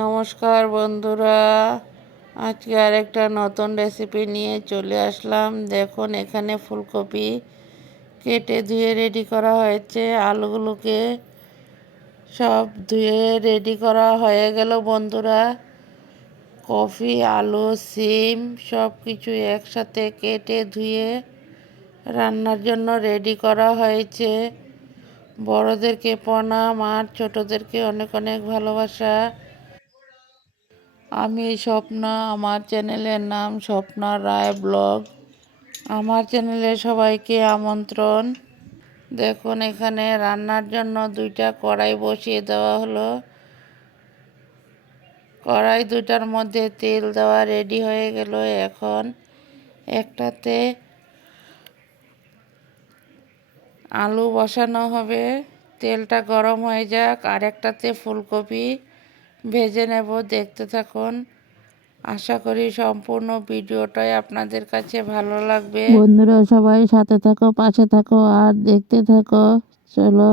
নমস্কার বন্ধুরা, আজকে আরেকটা নতুন রেসিপি নিয়ে চলে আসলাম। দেখুন, এখানে ফুলকপি কেটে ধুয়ে রেডি করা হয়েছে। আলুগুলোকে সব ধুয়ে রেডি করা হয়ে গেল বন্ধুরা। কফি, আলু, সিম সব কিছু একসাথে কেটে ধুয়ে রান্নার জন্য রেডি করা হয়েছে। বড়দেরকে প্রণাম আর ছোটদেরকে অনেক অনেক ভালোবাসা। আমি স্বপ্না, আমার চ্যানেলের নাম স্বপ্না রায় ব্লগ। আমার চ্যানেলে সবাইকে আমন্ত্রণ। দেখুন, এখানে রান্নার জন্য দুইটা কড়াই বসিয়ে দেওয়া হলো। কড়াই দুটার মধ্যে তেল দেওয়া রেডি হয়ে গেল। এখন একটাতে আলু বসানো হবে। তেলটা গরম হয়ে যাক, আর একটাতে ফুলকপি ভেজে নেব। দেখতে থাকুন। আশা করি সম্পূর্ণ ভিডিওটাই আপনাদের কাছে ভালো লাগবে। বন্ধুরা সবাই সাথে থাকো, পাশে থাকো আর দেখতে থাকো। চলো,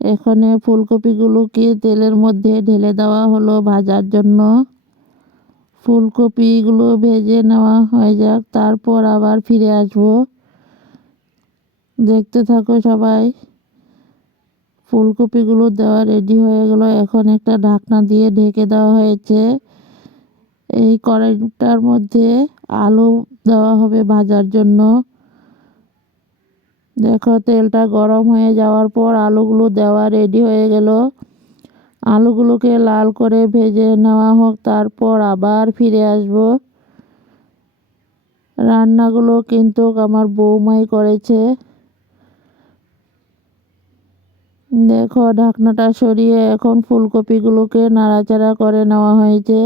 এখানে ফুলকপিগুলোকে তেলের মধ্যে ঢেলে দেওয়া হলো ভাজার জন্য। ফুলকপিগুলো ভেজে নেওয়া হয়ে যাক, তারপর আবার ফিরে আসবো। দেখতে থাকো সবাই। ফুলকপিগুলো দেওয়া রেডি হয়ে গেল। এখন একটা ঢাকনা দিয়ে ঢেকে দেওয়া হয়েছে। এই কড়াইটার মধ্যে আলু দেওয়া হবে ভাজার জন্য। দেখো, তেলটা গরম হয়ে যাওয়ার পর আলুগুলো দেওয়া রেডি হয়ে গেল। আলুগুলোকে লাল করে ভেজে নেওয়া হোক, তারপর আবার ফিরে আসব। রান্নাগুলো কিন্তু আমার বৌমাই করেছে। দেখো, ঢাকনাটা সরিয়ে এখন ফুলকপিগুলোকে নাড়াচাড়া করে নেওয়া হয়েছে।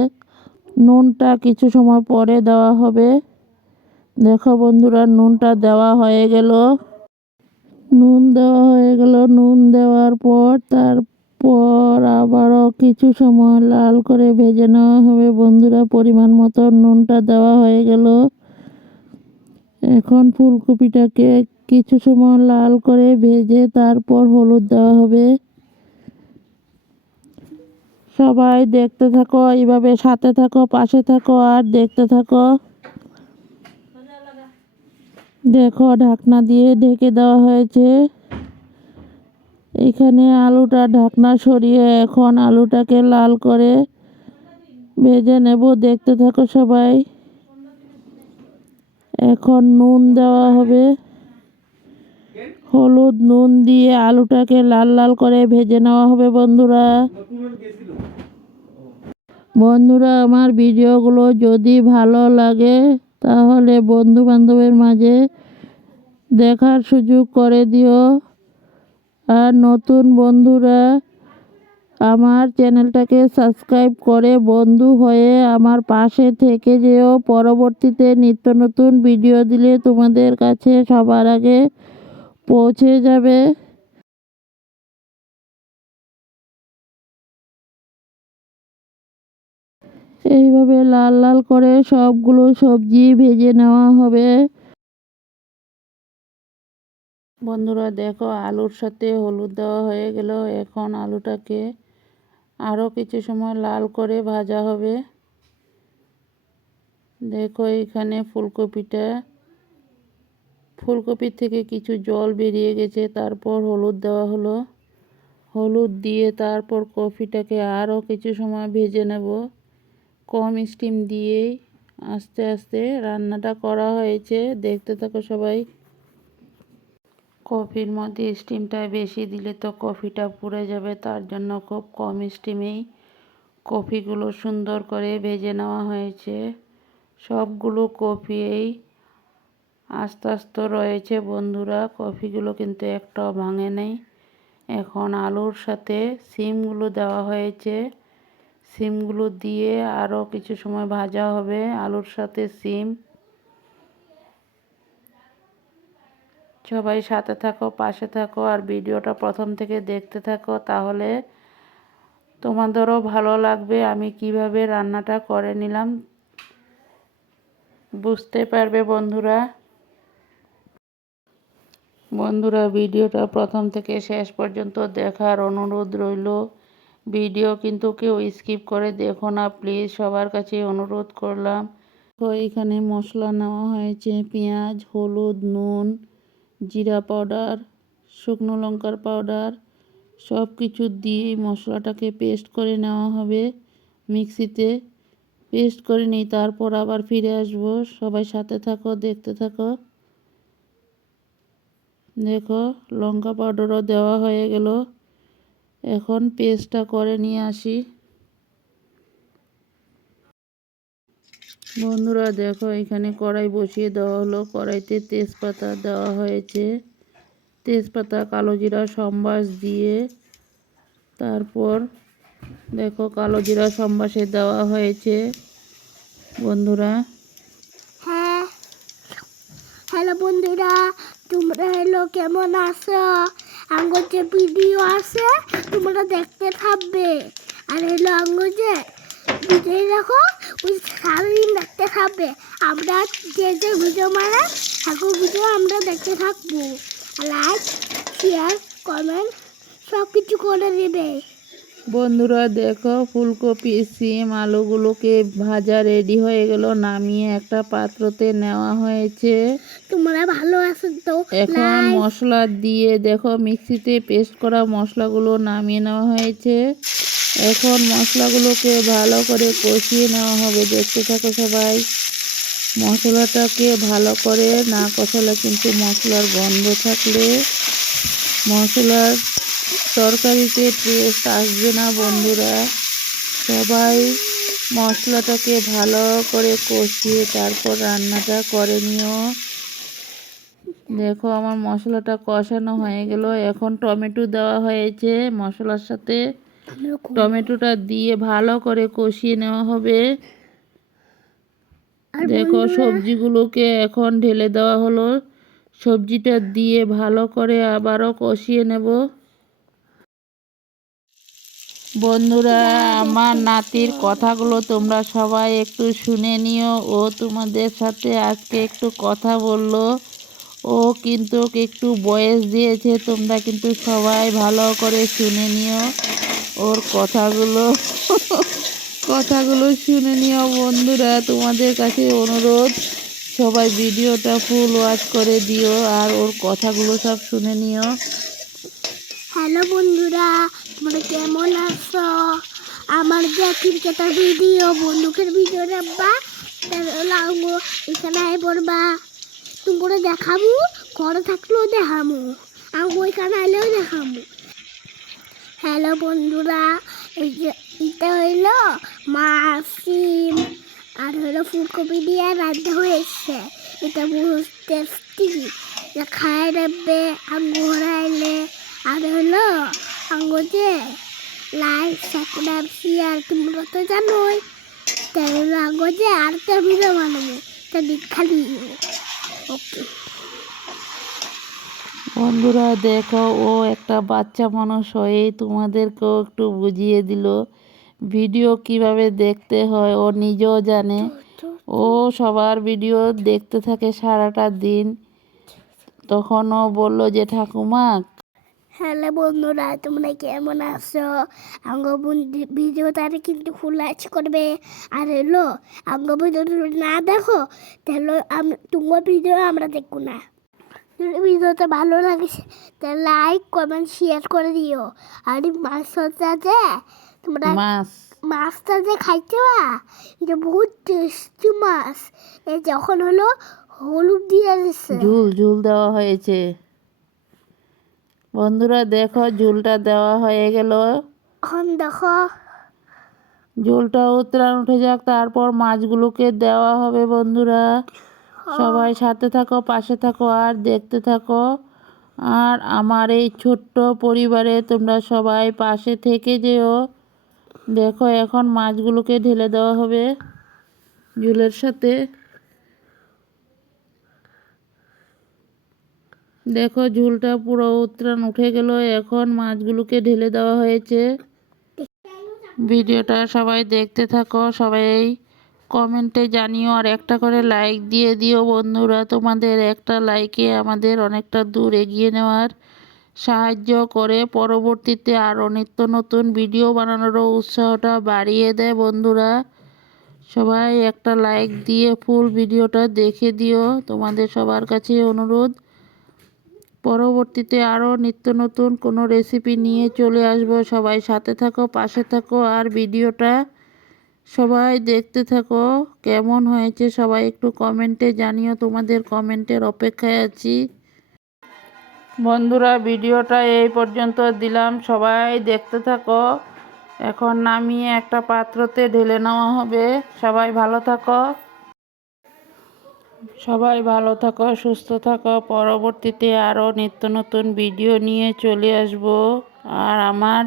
নুনটা কিছু সময় পরে দেওয়া হবে। দেখো বন্ধুরা, নুনটা দেওয়া হয়ে গেল। নুন দেওয়ার পর তারপর আবারও কিছু সময় লাল করে ভেজে নেওয়া হবে বন্ধুরা। পরিমাণ মতো নুনটা দেওয়া হয়ে গেল। এখন ফুলকপিটাকে কিছু সময় লাল করে ভেজে তারপর হলুদ দেওয়া হবে। সবাই দেখতে থাকো, এইভাবে সাথে থাকো, পাশে থাকো আর দেখতে থাকো। দেখো, ঢাকনা দিয়ে ঢেকে দেওয়া হয়েছে। এখানে আলুটা ঢাকনা সরিয়ে এখন আলুটাকে লাল করে ভেজে নেব। দেখতে থাকো সবাই। এখন নুন দেওয়া হবে। হলুদ নুন দিয়ে আলুটাকে লাল লাল করে ভেজে নেওয়া হবে বন্ধুরা। আমার ভিডিওগুলো যদি ভালো লাগে তাহলে বন্ধু বান্ধবের মাঝে দেখার সুযোগ করে দিও। আর নতুন বন্ধুরা আমার চ্যানেলটাকে সাবস্ক্রাইব করে বন্ধু হয়ে আমার পাশে থেকে যেও। পরবর্তীতে নিত্য নতুন ভিডিও দিলে তোমাদের কাছে সবার আগে পৌঁছে যাবে। এইভাবে লাল লাল করে সবগুলো সবজি ভেজে নেওয়া হবে। বন্ধুরা দেখো, আলুর সাথে হলুদ দেওয়া হয়ে গেল। এখন আলুটাকে আরও কিছু সময় লাল করে ভাজা হবে। দেখো, এখানে ফুলকপির থেকে কিছু জল বেরিয়ে গেছে। তারপর হলুদ দেওয়া হলো। হলুদ দিয়ে তারপর কফিটাকে আরও কিছু সময় ভেজে নেব। কম স্টিম দিয়েই আস্তে আস্তে রান্নাটা করা হয়েছে। দেখতে থাকো সবাই। কফির মধ্যে স্টিমটা বেশি দিলে তো কফিটা পুড়ে যাবে, তার জন্য খুব কম স্টিমেই কফিগুলো সুন্দর করে ভেজে নেওয়া হয়েছে। সবগুলো কফি আস্তে আস্তে রয়েছে বন্ধুরা। কফিগুলো কিন্তু একটাও ভাঙে নেই। এখন আলুর সাথে সিমগুলো দেওয়া হয়েছে। সিমগুলো দিয়ে আরও কিছু সময় ভাজা হবে আলুর সাথে সিম। সবাই সাথে থাকো, পাশে থাকো আর ভিডিওটা প্রথম থেকে দেখতে থাকো, তাহলে তোমাদেরও ভালো লাগবে। আমি কিভাবে রান্নাটা করে নিলাম বুঝতে পারবে বন্ধুরা। ভিডিওটা প্রথম থেকে শেষ পর্যন্ত দেখার অনুরোধ রইল। ভিডিও কিন্তু কেউ স্কিপ করে দেখো না প্লিজ, সবার কাছে অনুরোধ করলাম। তো এখানে মশলা নেওয়া হয়েছে, পেঁয়াজ, হলুদ, নুন, জিরা পাউডার, শুকনো লঙ্কার পাউডার, সব কিছু দিয়ে মশলাটাকে পেস্ট করে নেওয়া হবে মিক্সিতে। পেস্ট করে নিই, তারপর আবার ফিরে আসবো। সবাই সাথে থাকো, দেখতে থাকো। দেখো লঙ্কা পাউডারও দেওয়া হয়ে গেল। এখন পেস্টটা করে নিয়ে আসি। বন্ধুরা দেখো এখানে কড়াই বসিয়ে দেওয়া হলো, কড়াইতে তেজপাতা দেওয়া হয়েছে, তেজপাতা, কালো জিরা, সম্বাস দিয়ে তারপর দেখো কালো জিরা সম্বাসে দেওয়া হয়েছে। বন্ধুরা হ্যাঁ, হ্যালো বন্ধুরা, তোমরা কেমন আছো? আমার যে ভিডিও আছে তোমরা দেখতে থাকবে। আর আমার যে ভিডিও দেখো ওই সারাদিন দেখতে থাকবে। আমরা যে ভিডিও মানে ঠাকুর ভিডিও আমরা দেখতে থাকবো। লাইক, শেয়ার, কমেন্ট সব কিছু করে দেবে। বন্ধুরা দেখো ফুলকপি, সিম, আলুগুলোকে ভাজা রেডি হয়ে গেল, নামিয়ে একটা পাত্রতে নেওয়া হয়েছে। তোমরা ভালো আছো তো? এখন মশলা দিয়ে দেখো মিক্সিতে পেস্ট করা মশলাগুলো নামিয়ে নেওয়া হয়েছে। এখন মশলাগুলোকে ভালো করে কষিয়ে নেওয়া হবে, দেখতে থাকো সবাই। মশলাটাকে ভালো করে না কষালে কিন্তু মশলার গন্ধ থাকলে মশলার তরকারিতে টেস্ট আসবে না। বন্ধুরা সবাই মশলাটাকে ভালো করে কষিয়ে তারপর রান্নাটা করে নিও। দেখো আমার মশলাটা কষানো হয়ে গেল, এখন টমেটো দেওয়া হয়েছে মশলার সাথে। টমেটোটা দিয়ে ভালো করে কষিয়ে নেওয়া হবে। দেখো সবজিগুলোকে এখন ঢেলে দেওয়া হলো, সবজিটা দিয়ে ভালো করে আবারও কষিয়ে নেব। বন্ধুরা আমার নাতির কথাগুলো তোমরা সবাই একটু শুনে নিও। ও তোমাদের সাথে আজকে একটু কথা বললো, ও কিন্তু একটু বয়স দিয়েছে, তোমরা কিন্তু সবাই ভালো করে শুনে নিও ওর কথাগুলো। কথাগুলো শুনে নিও বন্ধুরা, তোমাদের কাছে অনুরোধ সবাই ভিডিওটা ফুল ওয়াচ করে দিও আর ওর কথাগুলো সব শুনে নিও। হ্যালো বন্ধুরা, তোমরা কেমন আছো? আমার যে ক্রিকেটের ভিডিও, বন্দুকের ভিডিও রাখবা, তাহলে এখানে পড়বা। তোমরা দেখাবো, ঘরে থাকলেও দেখাবো, আমি ওইখানে আইলেও দেখাবো। হ্যালো বন্ধুরা, এই যে এটা হইলো মাছ, সিম আর হলো ফুলকপি দিয়ে রান্না হয়েছে। এটা বহুত টেস্টি, খায় রাখবে আঙ্গুর আইলে। আর হলো আঙ্গুর যে লাইক, সাবস্ক্রাইব, শেয়ার তোমরা তো জানোই। তাহলে আঙ্গুর যে আরেকটা ভিডিও বানাবো, তা দীক্ষা দিও। ওকে বন্ধুরা দেখো ও একটা বাচ্চা মানুষ হয়ে তোমাদেরকেও একটু বুঝিয়ে দিল ভিডিও কিভাবে দেখতে হয়। ও নিজেও জানে, ও সবার ভিডিও দেখতে থাকে সারাটা দিন। তখন ও বললো যে ঠাকুমা। হ্যালো বন্ধুরা, তোমরা কেমন আছো? আমার ভিডিওটা কিন্তু ফুল ওয়াচ করবে। আর হলো আমার ভিডিও না দেখো তাহলে তোমার ভিডিও আমরা দেখবো না। যদি ভিডিওটা ভালো লাগে তাহলে লাইক, কমেন্ট, শেয়ার করে দিও। আর এই মাছটা যে তোমরা মাছটা যে খাইতে বা, এটা বহুত টেস্টি মাছ। এই যখন হলো হলুদ দিয়ে দিচ্ছে, ঝুল ঝুল দেওয়া হয়েছে। বন্ধুরা দেখো ঝুলটা দেওয়া হয়ে গেল, এখন দেখো ঝোলটা উতরান উঠে যাক, তারপর মাছগুলোকে দেওয়া হবে। বন্ধুরা সবাই সাথে থাকো, পাশে থাকো আর দেখতে থাকো। আর আমার এই ছোট্ট পরিবারে তোমরা সবাই পাশে থেকে যেও। দেখো এখন মাছগুলোকে ঢেলে দেওয়া হবে ঝোলের সাথে। দেখো ঝোলটা পুরো উতরান উঠে গেল, এখন মাছগুলোকে ঢেলে দেওয়া হয়েছে। ভিডিওটা সবাই দেখতে থাকো, সবাই কমেন্টে জানিও আর একটা করে লাইক দিয়ে দিও। বন্ধুরা তোমাদের একটা লাইকে আমাদের অনেকটা দূর এগিয়ে নেওয়ার সাহায্য করে পরবর্তীতে আরও নিত্য নতুন ভিডিও বানানোরও উৎসাহটা বাড়িয়ে দেয়। বন্ধুরা সবাই একটা লাইক দিয়ে ফুল ভিডিওটা দেখে দিও, তোমাদের সবার কাছে অনুরোধ। পরবর্তীতে আরও নিত্য নতুন কোনো রেসিপি নিয়ে চলে আসবো। সবাই সাথে থাকো, পাশে থাকো, আর ভিডিওটা সবাই দেখতে থাকো। কেমন হয়েছে সবাই একটু কমেন্টে জানিও, তোমাদের কমেন্টের অপেক্ষায় আছি। বন্ধুরা ভিডিওটা এই পর্যন্ত দিলাম, সবাই দেখতে থাকো। এখন নামিয়ে একটা পাত্রতে ঢেলে নেওয়া হবে। সবাই ভালো থাকো, সবাই ভালো থাকো, সুস্থ থাকো। পরবর্তীতে আরও নিত্য নতুন ভিডিও নিয়ে চলে আসব। আর আমার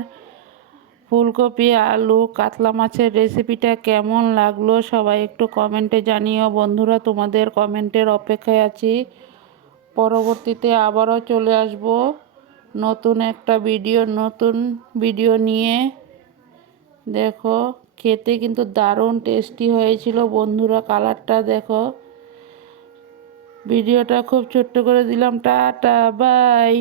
ফুলকপি আলু কাতলা মাছের রেসিপিটা কেমন লাগলো সবাই একটু কমেন্টে জানিও। বন্ধুরা তোমাদের কমেন্টের অপেক্ষায় আছি। পরবর্তীতে আবারও চলে আসব নতুন একটা নতুন ভিডিও নিয়ে। দেখো খেতে কিন্তু দারুণ টেস্টি হয়েছিল বন্ধুরা, কালারটা দেখো। ভিডিওটা খুব ছোট্ট করে দিলাম। Tata, by.